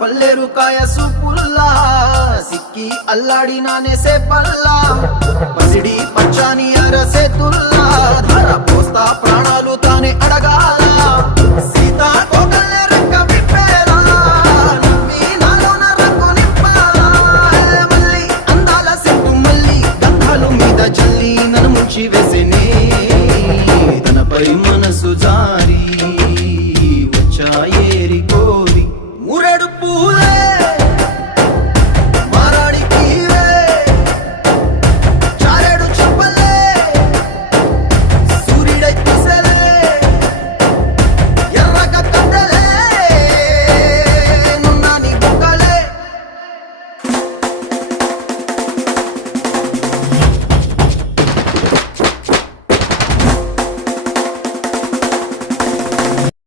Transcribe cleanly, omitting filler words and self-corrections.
పల్లెరు కాయ సూపుల్లా సిక్కి అల్లాడినానే సేపల్లా పసిడి పచ్చాని అరసేతుల్లా ధార పోస్తా ప్రాణాలు తానే అడగాల